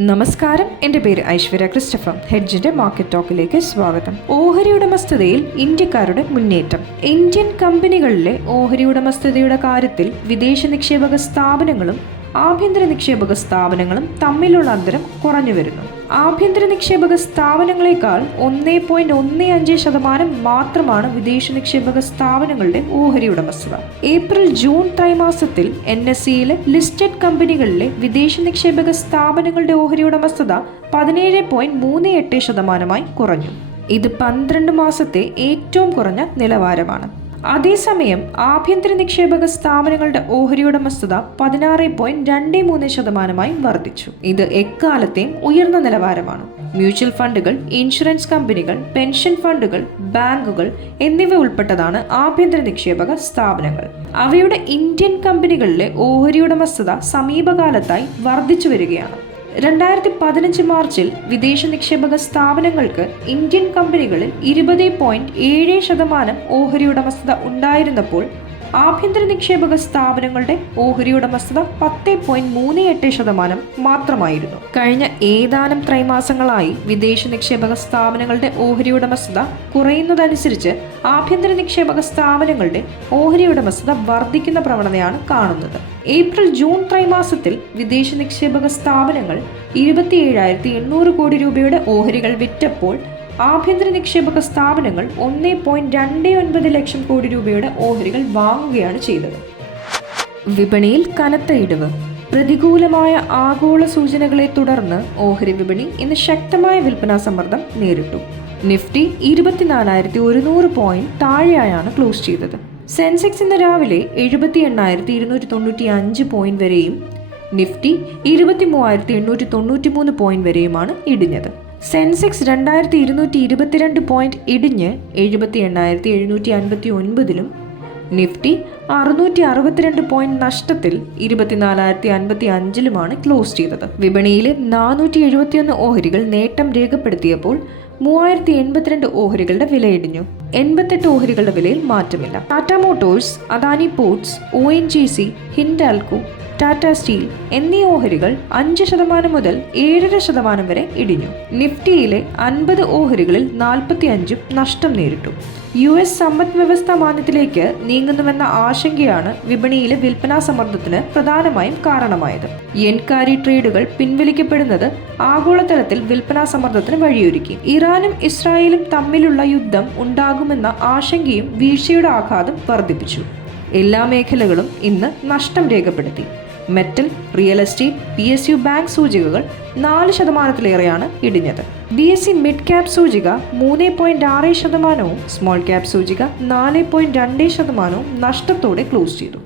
നമസ്കാരം. എന്റെ പേര് ഐശ്വര്യ ക്രിസ്റ്റഫർ. ഹെഡ്ജിന്റെ മാർക്കറ്റ് ടോക്കിലേക്ക് സ്വാഗതം. ഓഹരി ഉടമസ്ഥതയിൽ ഇന്ത്യക്കാരുടെ മുന്നേറ്റം. ഇന്ത്യൻ കമ്പനികളിലെ ഓഹരി ഉടമസ്ഥതയുടെ കാര്യത്തിൽ വിദേശ നിക്ഷേപക സ്ഥാപനങ്ങളും ആഭ്യന്തര നിക്ഷേപക സ്ഥാപനങ്ങളും തമ്മിലുള്ള അന്തരം കുറഞ്ഞു വരുന്നു. ആഭ്യന്തര നിക്ഷേപക സ്ഥാപനങ്ങളെക്കാൾ ഒന്നേ പോയിന്റ് ഒന്ന് അഞ്ച് ശതമാനം മാത്രമാണ് വിദേശ നിക്ഷേപക സ്ഥാപനങ്ങളുടെ ഓഹരി ഉടമസ്ഥത. ഏപ്രിൽ ജൂൺ ത്രൈമാസത്തിൽ എൻ എസ് സിയിലെ ലിസ്റ്റഡ് കമ്പനികളിലെ വിദേശ നിക്ഷേപക സ്ഥാപനങ്ങളുടെ ഓഹരി ഉടമസ്ഥത പതിനേഴ് പോയിന്റ് മൂന്ന് എട്ട് ശതമാനമായി കുറഞ്ഞു. ഇത് പന്ത്രണ്ട് മാസത്തെ ഏറ്റവും കുറഞ്ഞ നിലവാരമാണ്. അതേസമയം ആഭ്യന്തര നിക്ഷേപക സ്ഥാപനങ്ങളുടെ ഓഹരിയുടെ ഉടമസ്ഥത പതിനാറ് പോയിന്റ് രണ്ട് മൂന്ന് ശതമാനമായി വർദ്ധിച്ചു. ഇത് എക്കാലത്തെയും ഉയർന്ന നിലവാരമാണ്. മ്യൂച്വൽ ഫണ്ടുകൾ ഇൻഷുറൻസ് കമ്പനികൾ പെൻഷൻ ഫണ്ടുകൾ ബാങ്കുകൾ എന്നിവ ഉൾപ്പെട്ടതാണ് ആഭ്യന്തര നിക്ഷേപക സ്ഥാപനങ്ങൾ. അവയുടെ ഇന്ത്യൻ കമ്പനികളിലെ ഓഹരിയുടെ ഉടമസ്ഥത സമീപകാലത്തായി വർദ്ധിച്ചു വരികയാണ്. രണ്ടായിരത്തി പതിനഞ്ച് മാർച്ചിൽ വിദേശ നിക്ഷേപക സ്ഥാപനങ്ങൾക്ക് ഇന്ത്യൻ കമ്പനികളിൽ ഇരുപത് പോയിന്റ് ഏഴ് ശതമാനം ഓഹരി ഉടമസ്ഥത ഉണ്ടായിരുന്നപ്പോൾ ആഭ്യന്തര നിക്ഷേപക സ്ഥാപനങ്ങളുടെ ഓഹരി ഉടമസ്ഥത പത്ത് പോയിന്റ് മൂന്ന് എട്ട് ശതമാനം മാത്രമായിരുന്നു. കഴിഞ്ഞ ഏതാനും ത്രൈമാസങ്ങളായി വിദേശ നിക്ഷേപക സ്ഥാപനങ്ങളുടെ ഓഹരി ഉടമസ്ഥത കുറയുന്നതനുസരിച്ച് ആഭ്യന്തര നിക്ഷേപക സ്ഥാപനങ്ങളുടെ ഓഹരി ഉടമസ്ഥത വർദ്ധിക്കുന്ന പ്രവണതയാണ് കാണുന്നത്. ഏപ്രിൽ ജൂൺ ത്രൈമാസത്തിൽ വിദേശ നിക്ഷേപക സ്ഥാപനങ്ങൾ ഇരുപത്തിയേഴായിരത്തി എണ്ണൂറ് കോടി രൂപയുടെ ഓഹരികൾ വിറ്റപ്പോൾ ആഭ്യന്തര നിക്ഷേപക സ്ഥാപനങ്ങൾ ഒന്നേ പോയിന്റ് രണ്ട് ഒൻപത് ലക്ഷം കോടി രൂപയുടെ ഓഹരികൾ വാങ്ങുകയാണ് ചെയ്തത്. വിപണിയിൽ കനത്ത ഇടിവ്. പ്രതികൂലമായ ആഗോള സൂചനകളെ തുടർന്ന് ഓഹരി വിപണി ഇന്ന് ശക്തമായ വിൽപ്പനാ സമ്മർദ്ദം നേരിട്ടു. നിഫ്റ്റി ഇരുപത്തിനാലായിരത്തി ഒരുന്നൂറ് പോയിന്റ് താഴെയായാണ് ക്ലോസ് ചെയ്തത്. സെൻസെക്സ് ഇന്ന് രാവിലെ എഴുപത്തി എണ്ണായിരത്തി ഇരുന്നൂറ്റി തൊണ്ണൂറ്റി അഞ്ച് പോയിന്റ് വരെയും നിഫ്റ്റി ഇരുപത്തി മൂവായിരത്തി എണ്ണൂറ്റി തൊണ്ണൂറ്റി മൂന്ന് പോയിന്റ് വരെയുമാണ് ഇടിഞ്ഞത്. സെൻസെക്സ് രണ്ടായിരത്തി ഇരുന്നൂറ്റി ഇരുപത്തിരണ്ട് പോയിന്റ് ഇടിഞ്ഞ് എഴുപത്തി എണ്ണായിരത്തി എഴുന്നൂറ്റി അൻപത്തി ഒൻപതിലും നിഫ്റ്റി അറുന്നൂറ്റി അറുപത്തിരണ്ട് പോയിന്റ് നഷ്ടത്തിൽ ഇരുപത്തിനാലായിരത്തി അൻപത്തി അഞ്ചിലുമാണ് ക്ലോസ് ചെയ്തത്. വിപണിയിലെ നാനൂറ്റി എഴുപത്തിയൊന്ന് ഓഹരികൾ നേട്ടം രേഖപ്പെടുത്തിയപ്പോൾ മൂവായിരത്തി എൺപത്തിരണ്ട് ഓഹരികളുടെ വില ഇടിഞ്ഞു എൺപത്തെട്ട് ഓഹരികളുടെ വിലയിൽ മാറ്റമില്ല. Tata Motors Adani Ports O N G C Hindalco Tata Steel എന്നീ ഓഹരികൾ അഞ്ച് ശതമാനം മുതൽ ഏഴര ശതമാനം വരെ ഇടിഞ്ഞു. നിഫ്റ്റിയിലെ അൻപത് ഓഹരികളിൽ നാൽപ്പത്തി അഞ്ചും നഷ്ടം നേരിട്ടു. യു എസ് സമ്പദ് വ്യവസ്ഥ മാന്യത്തിലേക്ക് നീങ്ങുന്നുവെന്ന ആശങ്കയാണ് വിപണിയിലെ വിൽപ്പനാ സമ്മർദ്ദത്തിന് പ്രധാനമായും കാരണമായത്. എൻകാരി ട്രേഡുകൾ പിൻവലിക്കപ്പെടുന്നത് ആഗോളതലത്തിൽ വിൽപ്പനാ സമ്മർദ്ദത്തിന് വഴിയൊരുക്കി. ഇറാനും ഇസ്രായേലും തമ്മിലുള്ള യുദ്ധം ഉണ്ടാകുമെന്ന ആശങ്കയും വീഴ്ചയുടെ ആഘാതം വർദ്ധിപ്പിച്ചു. എല്ലാ മേഖലകളും ഇന്ന് നഷ്ടം രേഖപ്പെടുത്തി. Metal real estate P S U bank സൂചികകൾ നാല് ശതമാനത്തിലേറെയാണ് ഇടിഞ്ഞത്. B S C mid cap സൂചിക മൂന്ന് പോയിന്റ് ആറ് ശതമാനവും സ്മോൾ ക്യാപ് സൂചിക നാല് പോയിന്റ് രണ്ട് ശതമാനവും നഷ്ടത്തോടെ ക്ലോസ് ചെയ്തു.